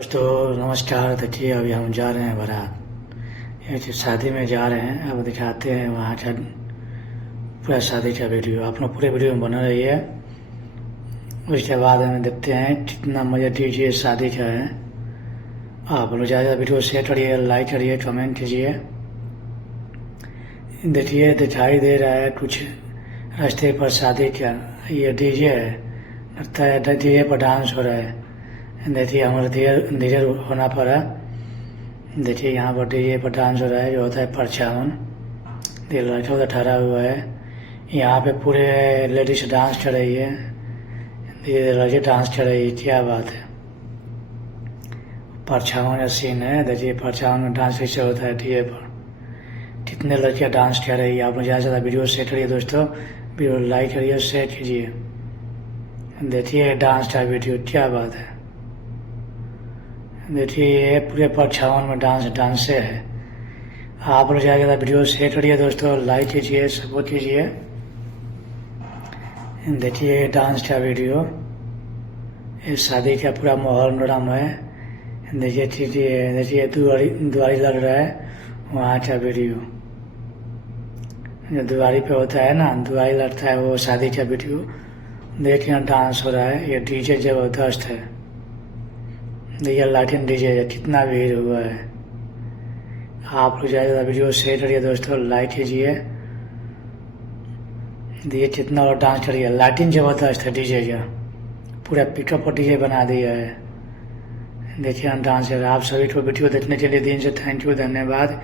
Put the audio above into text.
दोस्तों नमस्कार। देखिए अभी हम जा रहे हैं बारात, ये शादी में जा रहे हैं। अब दिखाते हैं वहाँ का पूरा शादी का वीडियो। आप लोग पूरे वीडियो में बना रहिए। उसके बाद हमें देखते हैं कितना मज़ा डीजे शादी का है। आप लोग ज़्यादा वीडियो शेयर करिए, लाइक करिए, कमेंट कीजिए। देखिए दिखाई दे रहा है कुछ रास्ते पर शादी का ये डीजे है। लगता है डीजे पर डांस हो रहा है। देखिए हमारे धीरे होना पड़ा। देखिए यहाँ पर डीजे पर डांस हो रहा है, जो होता है परछावन। ये लड़का उधर ठहरा हुआ है। यहाँ पे पूरे लेडीज डांस कर रही है, ये लड़के डांस कर रही है। क्या बात है, परछावन का सीन है। देखिए परछावन में डांस कैसे होता है डीजे पर। कितने लड़कियाँ डांस कर रही है। आप लोग ज़्यादा से ज़्यादा वीडियो शेयर करिए दोस्तों, वीडियो लाइक करिए, शेयर कीजिए। देखिए डांस का वीडियो, क्या बात है। देखिए ये पूरे परछावन में डांस से है। आप लोग ज़्यादा वीडियो शेयर करिए दोस्तों, लाइक कीजिए, सपोर्ट कीजिए। देखिए डांस का वीडियो, ये शादी का पूरा माहौल नरम है। देखिए दुआरी लग रहा है, वहाँ का वीडियो जो दुआरी पे होता है ना, दुआरी लगता है, वो शादी का वीडियो। देखिए डांस हो रहा है, ये डीजे जबरदस्त है। देखिए लाइटिंग डीजे, कितना भीड़ हुआ है। आप लोग ज़्यादा वीडियो शेयर करिए दोस्तों, लाइक कीजिए। देखिए कितना और डांस करिए। लाइटिंग जबरदस्त है डीजे का, पूरा पिकअप और डीजे बना दिया है। देखिए डांस है। आप सभी को वीडियो देखने के लिए दिन से थैंक यू, धन्यवाद।